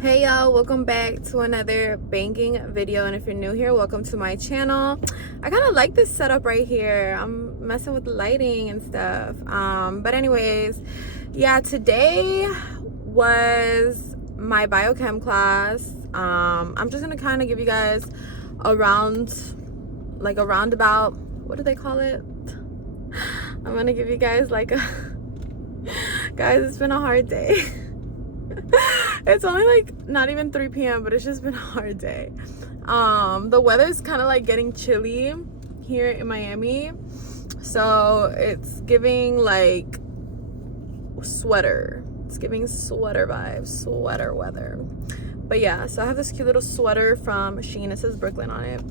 Hey y'all, welcome back to another banging video, and if you're new here, welcome to my channel. I kind of like this setup right here. I'm messing with the lighting and stuff, but anyways, yeah, today was my biochem class. I'm just gonna kind of give you guys a roundabout, what do they call it? I'm gonna give you guys like a guys, it's been a hard day. It's only like not even 3 p.m. but it's just been a hard day. The weather's kind of like getting chilly here in Miami, so it's giving like sweater. It's giving sweater vibes, sweater weather. But yeah, so I have this cute little sweater from Shein. It says Brooklyn on it.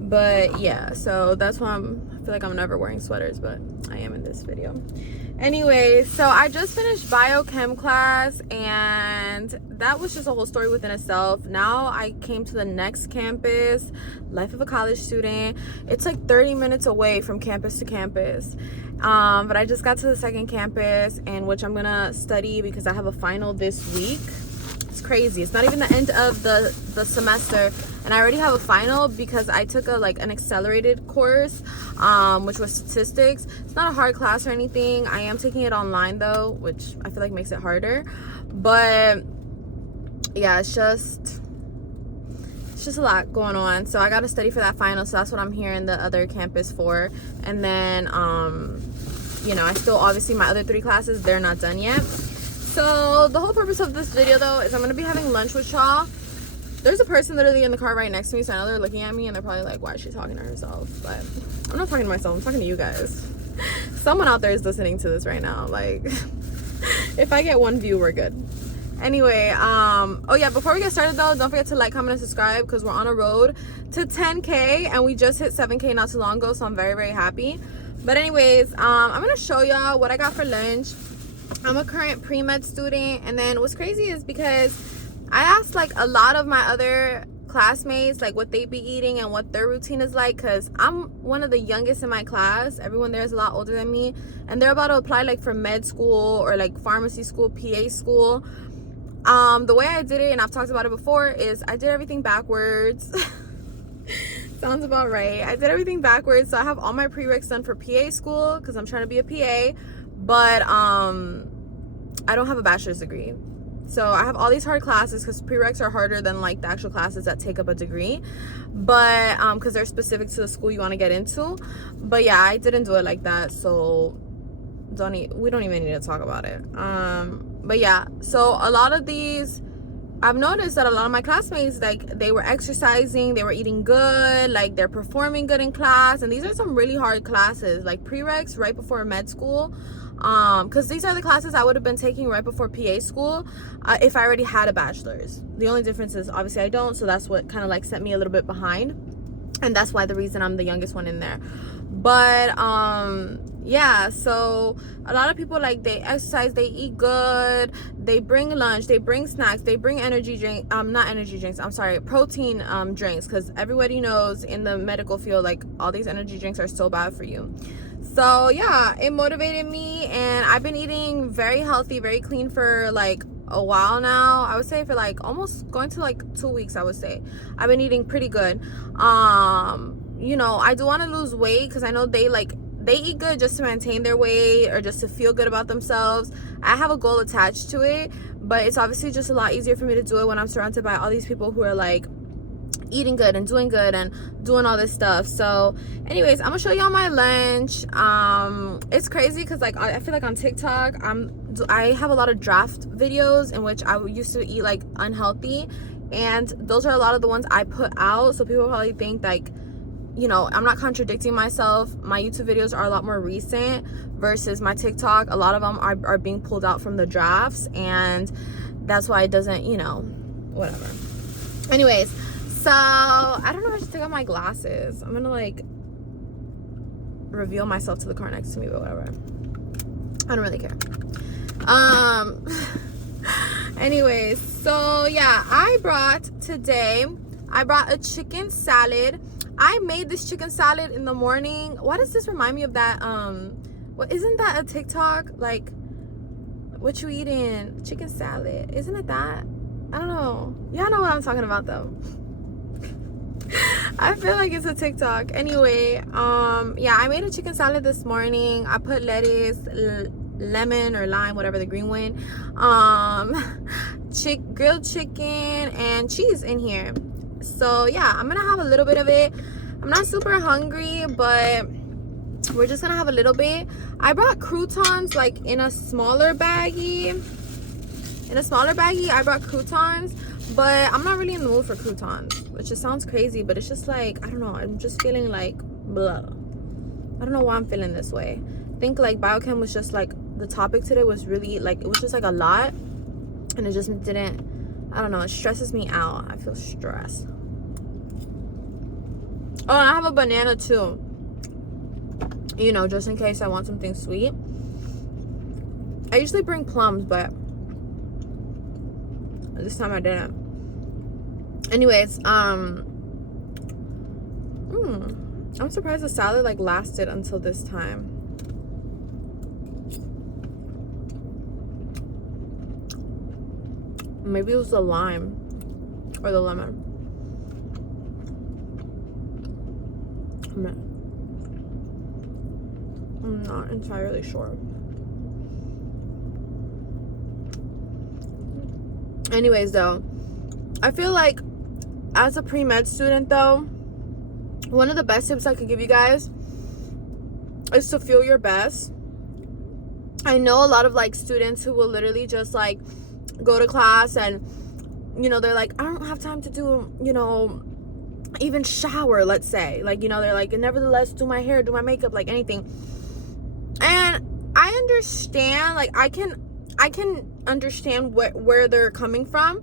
But yeah, so that's why I feel like I'm never wearing sweaters, but I am in this video. Anyway, so I just finished biochem class, and that was just a whole story within itself. Now I came to the next campus, life of a college student. It's like 30 minutes away from campus to campus. But I just got to the second campus, in which I'm gonna study because I have a final this week. It's crazy. It's not even the end of the semester, and I already have a final because I took an accelerated course, which was statistics. It's not a hard class or anything. I am taking it online though, which I feel like makes it harder. But yeah, it's just a lot going on. So I got to study for that final. So that's what I'm here in the other campus for. And then you know, I still, obviously my other 3 classes, they're not done yet. So the whole purpose of this video though is I'm gonna be having lunch with y'all. There's a person literally in the car right next to me, so I know they're looking at me and they're probably like, why is she talking to herself? But I'm not talking to myself, I'm talking to you guys. Someone out there is listening to this right now. Like, if I get 1 view, we're good. Anyway, oh yeah, before we get started though, don't forget to like, comment, and subscribe, because we're on a road to 10K and we just hit 7K not too long ago, so I'm very, very happy. But anyways, I'm gonna show y'all what I got for lunch. I'm a current pre-med student, and then what's crazy is because I asked like a lot of my other classmates like what they be eating and what their routine is like, because I'm one of the youngest in my class. Everyone there is a lot older than me, and they're about to apply like for med school or like pharmacy school, PA school. The way I did it, and I've talked about it before, is I did everything backwards. Sounds about right. I did everything backwards, so I have all my prereqs done for PA school because I'm trying to be a PA, but I don't have a bachelor's degree. So I have all these hard classes because prereqs are harder than like the actual classes that take up a degree, but because they're specific to the school you want to get into. But yeah, I didn't do it like that, so we don't even need to talk about it. But yeah, so a lot of these, I've noticed that a lot of my classmates, like, they were exercising, they were eating good, like they're performing good in class, and these are some really hard classes, like prereqs right before med school. Because these are the classes I would have been taking right before PA school if I already had a bachelor's. The only difference is obviously I don't, so that's what kind of like set me a little bit behind, and that's why the reason I'm the youngest one in there. But yeah, so a lot of people, like, they exercise, they eat good, they bring lunch, they bring snacks, they bring energy drink, not energy drinks, I'm sorry, protein drinks, because everybody knows in the medical field, like, all these energy drinks are so bad for you. So yeah, it motivated me, and I've been eating very healthy, very clean for like a while now. I would say for like almost going to like 2 weeks. I would say I've been eating pretty good. You know, I do want to lose weight because I know they eat good just to maintain their weight or just to feel good about themselves. I have a goal attached to it, but it's obviously just a lot easier for me to do it when I'm surrounded by all these people who are like eating good and doing good and doing all this stuff. So anyways, I'm gonna show y'all my lunch. It's crazy because like I feel like on TikTok I have a lot of draft videos in which I used to eat like unhealthy, and those are a lot of the ones I put out. So people probably think like, you know, I'm not contradicting myself. My YouTube videos are a lot more recent versus my TikTok. A lot of them are being pulled out from the drafts, and that's why it doesn't, you know, whatever. Anyways, so I don't know if I should take off my glasses. I'm gonna like reveal myself to the car next to me, but whatever. I don't really care. Anyways, so yeah, I brought a chicken salad. I made this chicken salad in the morning. Why does this remind me of that what, isn't that a TikTok, like What you eating? Chicken salad. Isn't it that? I don't know. Y'all know what I'm talking about though. I feel like it's a TikTok. Anyway, yeah, I made a chicken salad this morning. I put lettuce, lemon or lime, whatever the green one, grilled chicken and cheese in here. So yeah, I'm gonna have a little bit of it. I'm not super hungry, but we're just gonna have a little bit. I brought croutons like in a smaller baggie. I brought croutons, but I'm not really in the mood for croutons, which just sounds crazy, but it's just like, I don't know, I'm just feeling like blah. I don't know why I'm feeling this way. I think like biochem was just like, the topic today was really like, it was just like a lot, and it just didn't, I don't know, it stresses me out. I feel stressed. Oh, and I have a banana too, you know, just in case I want something sweet. I usually bring plums, but this time I didn't. Anyways, I'm surprised the salad like lasted until this time. Maybe it was the lime or the lemon. I'm not entirely sure. Anyways though, I feel like as a pre-med student though, one of the best tips I could give you guys is to feel your best. I know a lot of like students who will literally just like go to class and, you know, they're like, I don't have time to do, you know, even shower, let's say, like, you know, they're like, nevertheless do my hair, do my makeup, like anything. And I understand, like I can understand where they're coming from,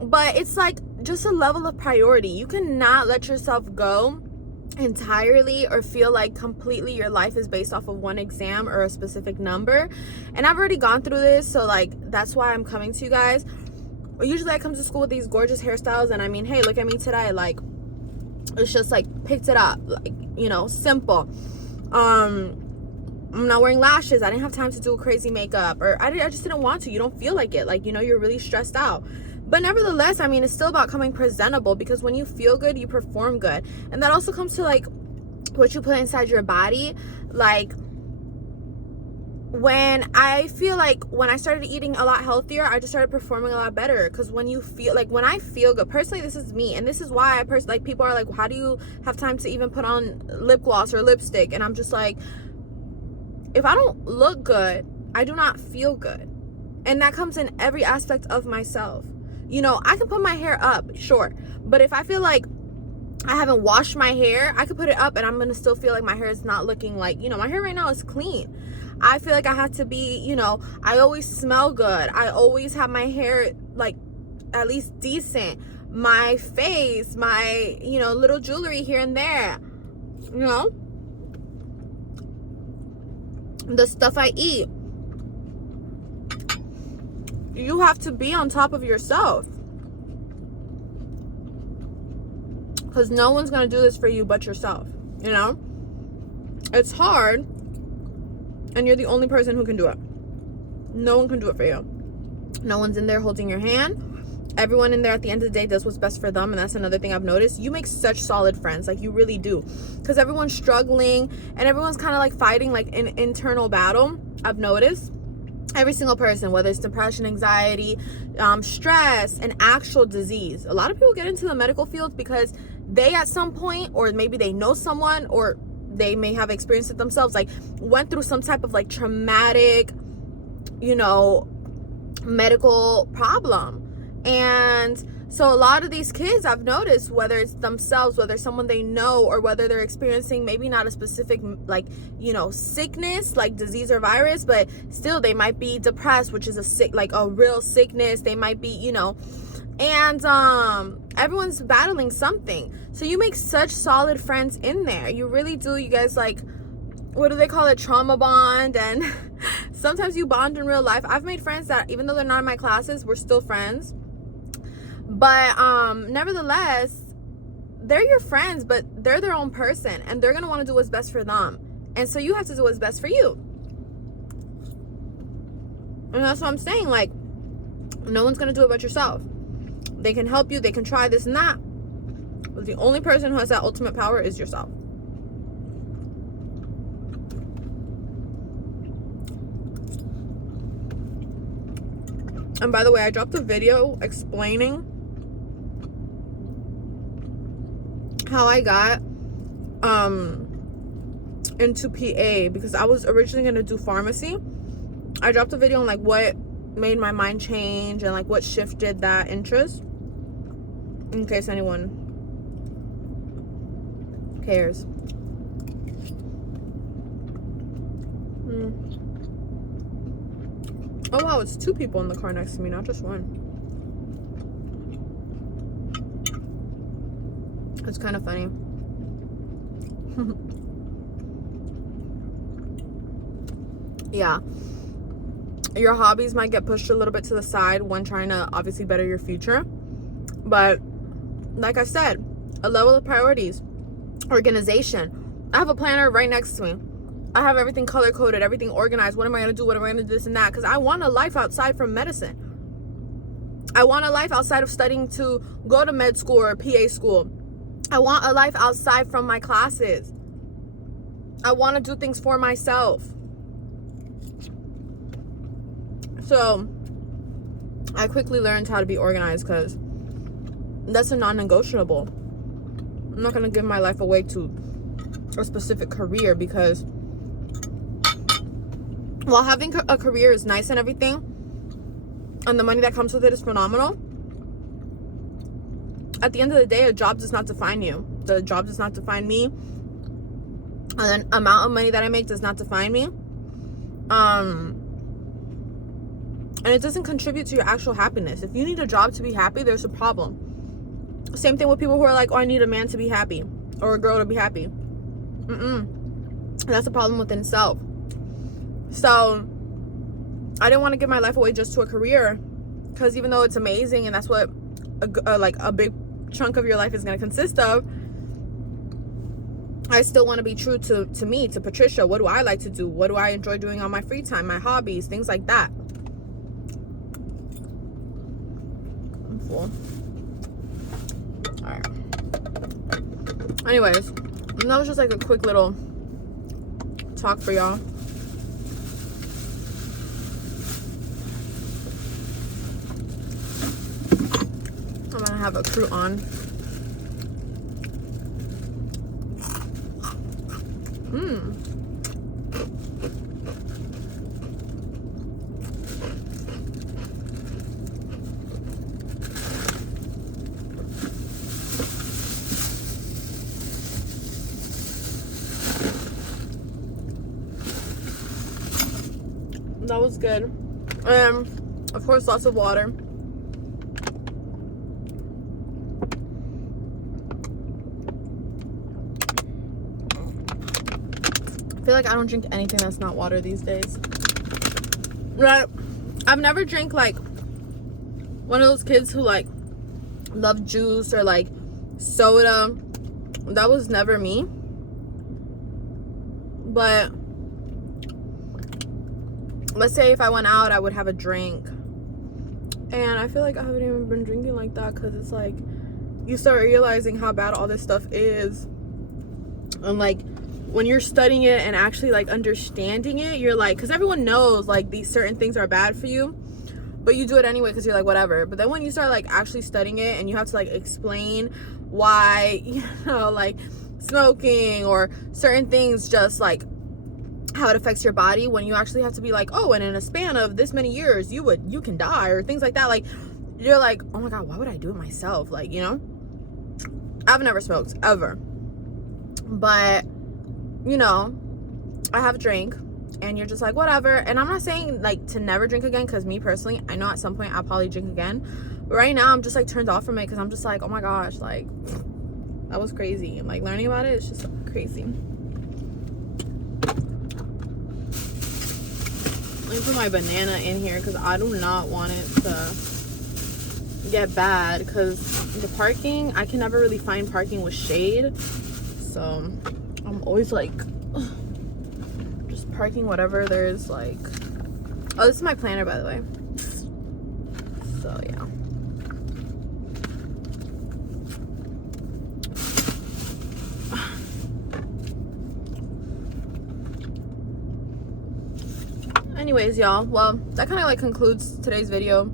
but it's like just a level of priority. You cannot let yourself go entirely or feel like completely your life is based off of one exam or a specific number. And I've already gone through this, so like that's why I'm coming to you guys. Usually I come to school with these gorgeous hairstyles, and I mean, hey, look at me today, like it's just like picked it up, like, you know, simple. I'm not wearing lashes. I didn't have time to do crazy makeup, or I just didn't want to. You don't feel like it, like, you know, you're really stressed out. But nevertheless, I mean, it's still about coming presentable, because when you feel good, you perform good. And that also comes to like what you put inside your body. Like when I feel like when I started eating a lot healthier, I just started performing a lot better. Because when you feel like, when I feel good, personally, this is me, and this is why like people are like, how do you have time to even put on lip gloss or lipstick? And I'm just like, if I don't look good, I do not feel good. And that comes in every aspect of myself. You know, I can put my hair up, sure, but if I feel like I haven't washed my hair, I could put it up and I'm gonna still feel like my hair is not looking like, you know, my hair right now is clean. I feel like I have to be, you know, I always smell good. I always have my hair like at least decent. My face, my, you know, little jewelry here and there, you know, the stuff I eat. You have to be on top of yourself, because no one's gonna do this for you but yourself. You know, it's hard, and you're the only person who can do it. No one can do it for you. No one's in there holding your hand. Everyone in there at the end of the day does what's best for them, and that's another thing I've noticed. You make such solid friends, like you really do, because everyone's struggling and everyone's kind of like fighting like an internal battle. I've noticed every single person, whether it's depression, anxiety, stress, an actual disease. A lot of people get into the medical field because they at some point, or maybe they know someone, or they may have experienced it themselves, like went through some type of like traumatic, you know, medical problem. And so a lot of these kids, I've noticed, whether it's themselves, whether it's someone they know, or whether they're experiencing maybe not a specific, like, you know, sickness, like disease or virus, but still they might be depressed, which is a sick, like a real sickness. They might be, you know, and everyone's battling something. So you make such solid friends in there. You really do. You guys, like, what do they call it? Trauma bond. And sometimes you bond in real life. I've made friends that even though they're not in my classes, we're still friends. But nevertheless, they're your friends, but they're their own person, and they're gonna want to do what's best for them. And so you have to do what's best for you. And that's what I'm saying. Like, no one's gonna do it but yourself. They can help you, they can try this and that, but the only person who has that ultimate power is yourself. And by the way, I dropped a video explaining how I got into PA, because I was originally going to do pharmacy. I dropped a video on like what made my mind change and like what shifted that interest, in case anyone cares. Oh wow, it's 2 people in the car next to me, not just one. It's kind of funny. Yeah, your hobbies might get pushed a little bit to the side when trying to obviously better your future, but like I said, a level of priorities, organization. I have a planner right next to me. I have everything color coded, everything organized. What am I going to do? What am I going to do? This and that. Because I want a life outside from medicine. I want a life outside of studying to go to med school or PA school. I want a life outside from my classes. I want to do things for myself. So I quickly learned how to be organized, because that's a non-negotiable. I'm not going to give my life away to a specific career, because while having a career is nice and everything, and the money that comes with it is phenomenal, at the end of the day, a job does not define you. The job does not define me. And the amount of money that I make does not define me. And it doesn't contribute to your actual happiness. If you need a job to be happy, there's a problem. Same thing with people who are like, oh, I need a man to be happy, or a girl to be happy. That's a problem within itself. So I didn't want to give my life away just to a career, because even though it's amazing and that's what a big chunk of your life is going to consist of, I still want to be true to me, to Patricia. What do I like to do? What do I enjoy doing on my free time? My hobbies, things like that. I'm full. All right. Anyways, that was just like a quick little talk for y'all. I'm gonna have a crouton. That was good. Of course, lots of water. I feel like I don't drink anything that's not water these days. Right? I've never drank like one of those kids who like love juice or like soda. That was never me. But let's say if I went out, I would have a drink. And I feel like I haven't even been drinking like that, because it's like you start realizing how bad all this stuff is. And like when you're studying it and actually like understanding it, you're like, because everyone knows like these certain things are bad for you, but you do it anyway because you're like, whatever. But then when you start like actually studying it and you have to like explain why, you know, like smoking or certain things, just like how it affects your body, when you actually have to be like, oh, and in a span of this many years you can die, or things like that, like you're like, oh my god, why would I do it myself? Like, you know, I've never smoked ever, but you know, I have a drink, and you're just like, whatever. And I'm not saying like to never drink again, because me personally, I know at some point I'll probably drink again, but right now I'm just like turned off from it, because I'm just like, oh my gosh, like that was crazy. And like learning about it, it's just crazy. Let me put my banana in here, because I do not want it to get bad, because the parking, I can never really find parking with shade, so I'm always like just parking whatever there's like Oh, this is my planner, by the way. So yeah. Anyways, y'all, well, that kind of like concludes today's video,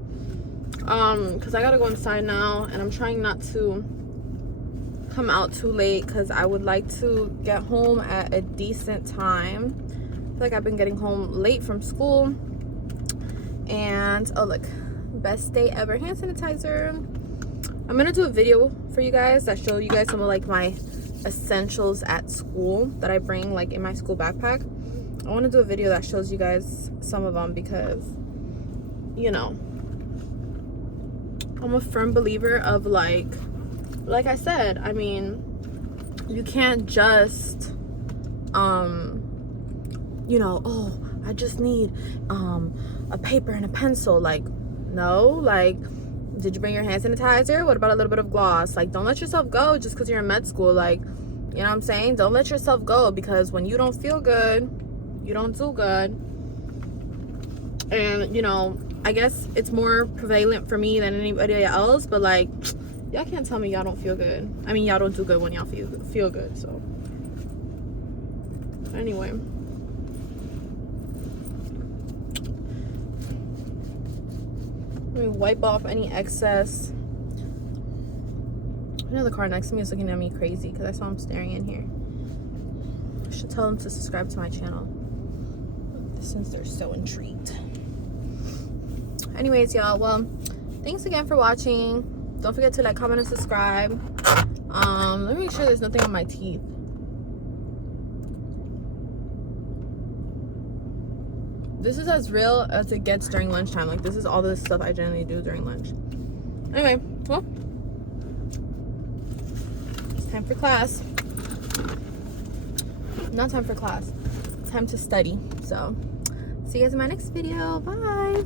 because I gotta go inside now, and I'm trying not to come out too late because I would like to get home at a decent time. I feel like I've been getting home late from school. And oh look, best day ever hand sanitizer. I'm gonna do a video for you guys that show you guys some of like my essentials at school that I bring like in my school backpack. I want to do a video that shows you guys some of them because, you know, I'm a firm believer of like I said, I mean, you can't just you know, oh, I just need a paper and a pencil. Like, no, like, did you bring your hand sanitizer? What about a little bit of gloss? Like, don't let yourself go just because you're in med school. Like, you know what I'm saying? Don't let yourself go, because when you don't feel good, you don't do good. And, you know, I guess it's more prevalent for me than anybody else, but like, y'all can't tell me y'all don't feel good. I mean, y'all don't do good when y'all feel good. So anyway, let me wipe off any excess. I know the car next to me is looking at me crazy because I saw him staring in here. I should tell them to subscribe to my channel since they're so intrigued. Anyways, y'all, well, thanks again for watching. Don't forget to like, comment, and subscribe. Let me make sure there's nothing on my teeth. This is as real as it gets during lunchtime. Like, this is all the stuff I generally do during lunch. Anyway, well, it's time for class. Not time for class. It's time to study. So, see you guys in my next video. Bye.